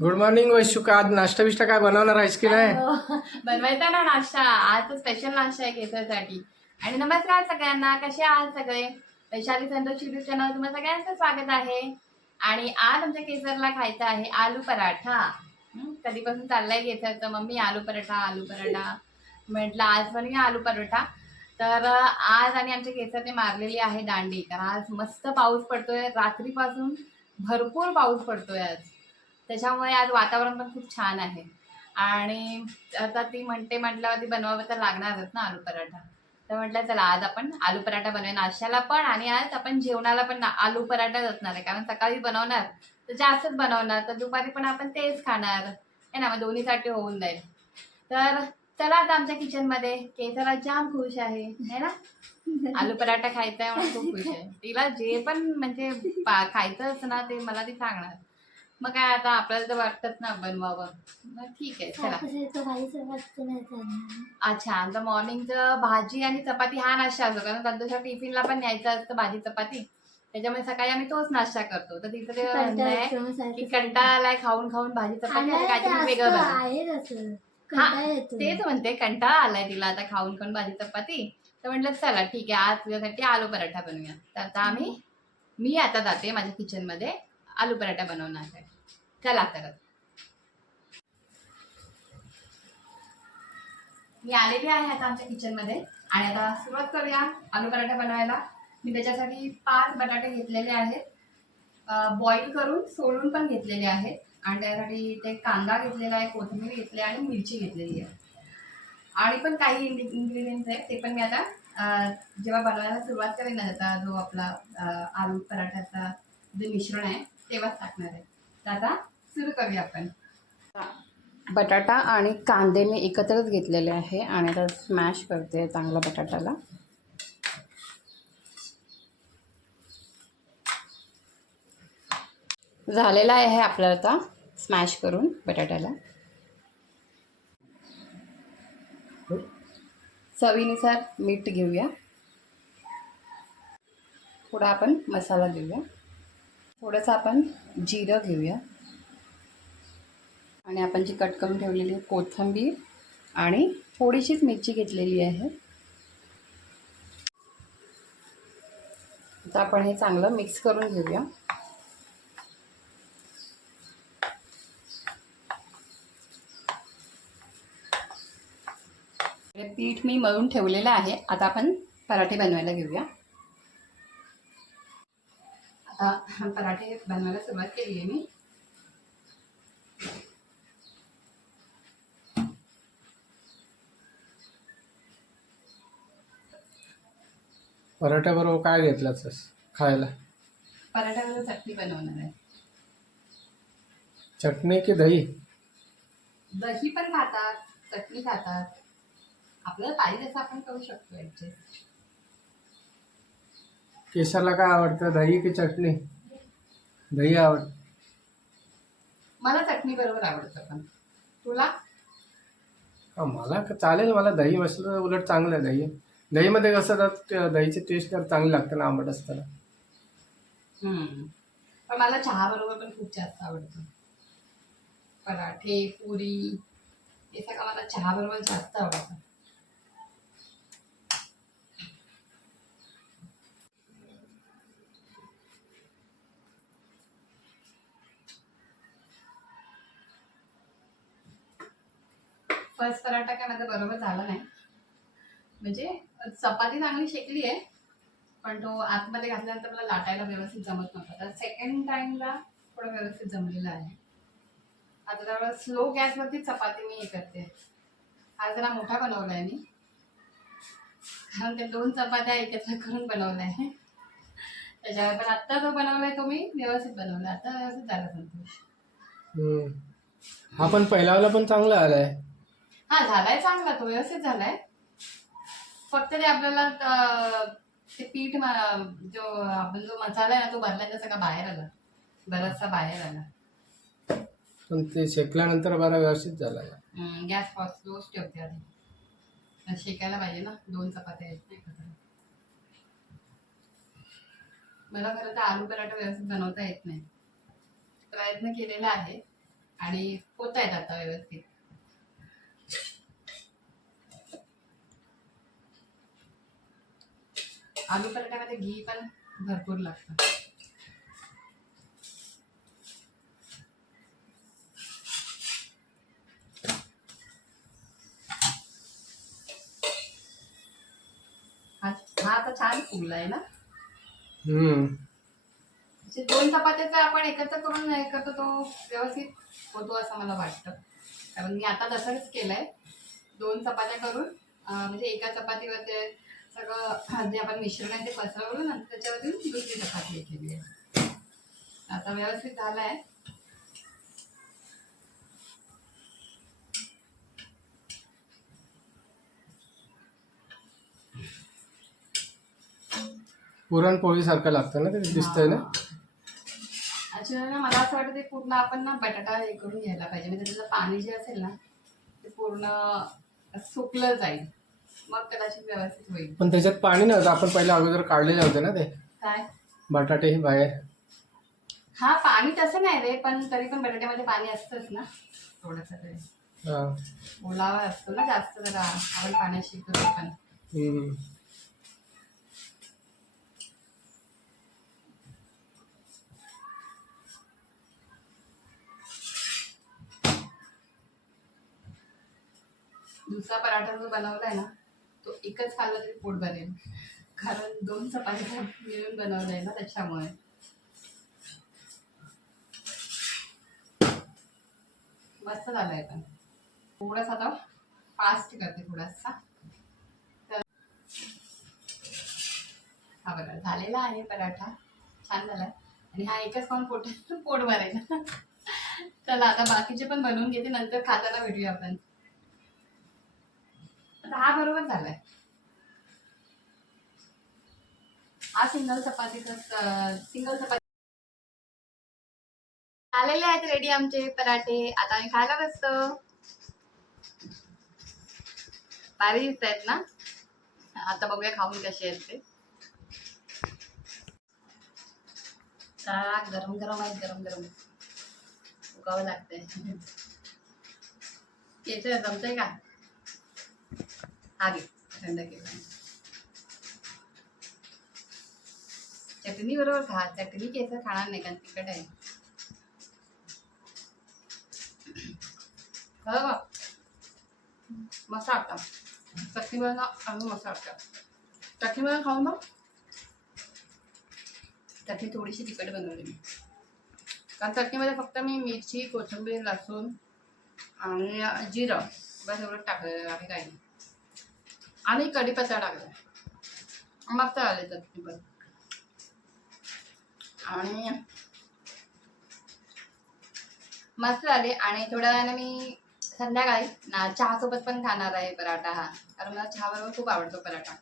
Good morning वैशुका. आज नाश्ता बिष्टा काय बनवणार आहेस की नाही? हो, बनवायचा ना नाश्ता. आज स्पेशल नाश्ता आहे केसरसाठी आणि नमस्कार सगळ्यांना. कसे आहात सगळे? वैशाली संतोष युट्यूब चॅनल तुम्हाला सगळ्यांचं स्वागत आहे. आणि आज आमच्या केसरला खायचा आहे आलू पराठा. कधीपासून चाललाय केसरचं? मम्मी आलू पराठा आलू पराठा. म्हटलं आज बनवूया आलू पराठा. तर आज आणि आमच्या केसरने मारलेली आहे दांडी. कारण आज मस्त पाऊस पडतोय. रात्रीपासून भरपूर पाऊस पडतोय आज. त्याच्यामुळे आज वातावरण पण खूप छान आहे. आणि आता ती म्हणते म्हटल्यावर ती बनवावं तर लागणारच ना आलू पराठा. तर म्हटलं चला आज आपण आलू पराठा बनवूया नाश्त्याला पण आणि आज आपण जेवणाला पण आलू पराठाच असणार आहे. कारण सकाळी बनवणार तर जास्तच बनवणार तर दुपारी पण आपण तेच खाणार. आहे ना मग दोन्हीसाठी होऊन जाईल. तर चला आता आमच्या किचनमध्ये केसरा जाम खुश आहे. है ना? आलू पराठा खायचा आहे म्हणून खूप खुश आहे. तिला जे पण म्हणजे पा- खायचं असतं ना ते मला ती सांगणार. मग काय आता आपल्याला तर वाटतच ना बनवावं. मग ठीक आहे चला. अच्छा तर मॉर्निंगचं भाजी आणि चपाती हा नाश्ता असतो. कारण संतोषा टिफिनला पण न्यायचं असतं भाजी चपाती. त्याच्यामुळे सकाळी आम्ही तोच नाश्ता करतो. तर तिथं ते म्हणणं की कंटाळा आलाय खाऊन खाऊन भाजी चपाती काहीतरी वेगळं. हा, तेच म्हणते कंटाळा आलाय तिला आता खाऊन खाऊन भाजी चपाती. तर म्हटलं चला ठीक आहे आज तुझ्यासाठी आलू पराठा बनवूया. तर आता आम्ही मी आता जाते माझ्या किचनमध्ये आलू पराठा बनवण्यासाठी. चला कलाकार मी आलेली आहे आता आमच्या किचनमध्ये आणि आता सुरुवात करूया आलू पराठा बनवायला. मी त्याच्यासाठी पाच बटाटे घेतलेले आहेत. बॉईल करून सोलून पण घेतलेले आहेत. आणि त्यासाठी ते कांदा घेतलेला आहे कोथिंबीर घेतली आहे आणि मिरची घेतलेली आहे. आणि पण काही इन्ग्रेडियंट्स आहेत. ते पण मी आता जेव्हा बनवायला सुरुवात करेन ना आता जो आपला आलू पराठ्याचा जे मिश्रण आहे तेव्हाच टाकणार आहे. तर आता सुरू करूया आपण. बटाटा आणि कांदे मी एकत्रच घेतलेले आहे आणि आता स्मॅश करते चांगला बटाट्याला. झालेला आहे आपल्याला आता स्मॅश करून बटाट्याला. चवीनुसार मीठ घेऊया. थोडा आपण मसाला घेऊया. थोडंसं आपण जिरं घेऊया. आणि आपण जी कट करून ठेवलेली कोथिंबीर आणि थोडीशीच मिरची घेतलेली आहे. आता आपण हे चांगलं मिक्स करून घेऊया. पीठ मी मळून ठेवलेलं आहे. आता आपण पराठे बनवायला घेऊया. आता पराठे बनवायला सुरुवात केली आहे मी. पराठ्याबरोबर काय घेतलास खायला? पराठ्यावर चटणी बनवणार आहे. चटणी की दही? दही पण खातात चटणी खातात. आपल्याला पाहिजे असं आपण करू शकतो ऍडजस्ट केशरला काय आवडतं दही की चटणी? दही आवड मला चटणी बरोबर आवडतं पण. तुला? हा, मला क- चालेल मला दही मसाला उलट चांगलं आहे दही. दहीमध्ये कसं तर ते दहीची टेस्ट तर चांगली लागते ना आंबट असताना? हम्म. पण मला चहा बरोबर पण खूप जास्त आवडतं. पराठे पुरी हे सगळं मला चहा बरोबर जास्त आवडतं. फर्स्ट पराठा काय माझा बरोबर झाला नाही. म्हणजे चपाती चांगली शेकली आहे पण तो आतमध्ये घातल्यानंतर मला लाटायला व्यवस्थित जमत नव्हता. तर सेकंड टाइमला थोडं व्यवस्थित जमलेलं आहे. आता जरा स्लो गॅसवरती चपाती मी हे करते. हा जरा मोठा बनवला आहे मी. कारण ते दोन चपात्या एकत्र करून बनवल्या. आहे त्याच्यावर पण आत्ता जो बनवलाय तो मी व्यवस्थित बनवला. आता व्यवस्थित झाला संतोष. हा पण पहिल्यावाला पण चांगला आलाय. हा झालाय चांगला. तो व्यवस्थित झालाय. फक्त ते आपल्याला ते पीठ म- जो आपण जो मसाला आहे ना तो भरला सगळा बाहेर आला? बराचसा बाहेर आला. पण ते शेकल्यानंतर बरा व्यवस्थित झाला. गॅस फॉस रोज ठेवते आधी. शेकायला पाहिजे ना दोन चपात्या आहेत ना एकत्र मला खरं तर आलू पराठा व्यवस्थित बनवता येत नाही. प्रयत्न केलेला आहे आणि होत आहेत आता व्यवस्थित. आलू पराठ्यामध्ये घी पण भरपूर लागतं. हा आता छान फुगलाय ना? हम्म. म्हणजे दोन चपात्याचा आपण एकत्र करून हे करतो तो व्यवस्थित होतो असं मला वाटतं. कारण मी आता तसंच केलंय. दोन चपात्या करून म्हणजे एका चपातीवर ते सगळं जे आपण मिश्रण आहे ते पसरवलं नंतर त्याच्यावरून दुसरी चपाती हे केली आहे. आता व्यवस्थित झालाय. पुरणपोळी सारखं लागतं ना ते? दिसतंय ना? ऍक्च्युली ना मला असं वाटतं ते पूर्ण आपण ना बटाटा हे करून घ्यायला पाहिजे. म्हणजे त्याचं पाणी जे असेल ना ते पूर्ण सुकलं जाईल. मग कदाचित व्यवस्थित होईल. पण त्याच्यात पाणी नव्हतं. आपण पहिल्या अगोदर काढलेले होते ना ते. काय? बटाटे हे बाहेर. हा पाणी तसं नाही रे पण तरी पण बटाट्यामध्ये पाणी असतंच ना. थोडंसं तरी. हा. ओलावा असतो ना जास्त जरा. आपण पाण्यात शिकतो पण. हम्म. दुसरा पराठा जो बनवलाय ना तो एकच खाल्ला तरी पोट भरेल कारण दोन चपात्या मिळून बनवलं आहे ना त्याच्यामुळे. मस्त झालाय पण. थोडासा आता फास्ट करते थोडासा. तर हा बघा झालेला आहे पराठा. छान झाला आणि हा एकच खाऊन पोट पोट भरायचा चला आता बाकीचे पण बनवून घेते नंतर खाताना भेटूया आपण. दहा बरोबर झालाय. हा सिंगल चपातीचा सिंगल चपाती आलेले आहेत रेडी आमचे पराठे. आता आम्ही खायला बसतो. भारी दिसत आहेत ना? आता बघूया खाऊन कसे आहेत ते. गरम गरम आहेत गरम गरम. उगावं लागतंय. येतोय जमतंय का? हा घे थंड केला चटणी बरोबर खा चटणी केसर खाणार नाही कारण तिखट आहे. हो मसा मस्त चटणी बरोबर अजून मसा वाटतं चटणी बरोबर खाऊन बघ. चटणी थोडीशी तिखट बनवली मी. कारण चटणीमध्ये फक्त मी मिरची कोथिंबीर लसूण आणि जिरं बस एवढं टाकलेलं आहे. काही नाही. आणि कढीपत्ता टाकला. मस्त आले तर पण. आणि मस्त आले. आणि थोड्या वेळाने मी संध्याकाळी ना चहासोबत पण खाणार आहे पराठा हा. कारण मला चहा बरोबर खूप आवडतो पराठा.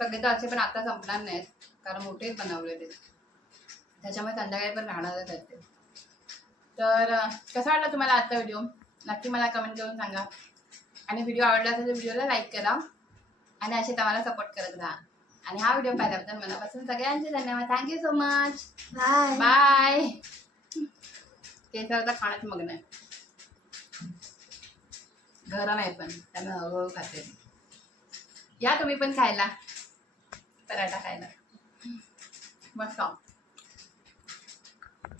सगळे तर असे पण आता संपणार नाहीत. कारण मोठेच बनवलेले त्याच्यामुळे संध्याकाळी पण राहणारच आहेत ते. तर कसा वाटला तुम्हाला आजचा व्हिडिओ? नक्की मला कमेंट करून सांगा. आणि व्हिडिओ आवडला असेल तर व्हिडिओला लाईक करा. आणि असे आम्हाला सपोर्ट करत राहा. आणि हा व्हिडिओ पाहिल्याबद्दल मनापासून सगळ्यांचे धन्यवाद. Thank you so much bye bye केसरचा खाण्यात मग्न आहे घरा नाही पण त्यामुळे हळूहळू खाते या तुम्ही पण खायला. पराठा खायला. मस्त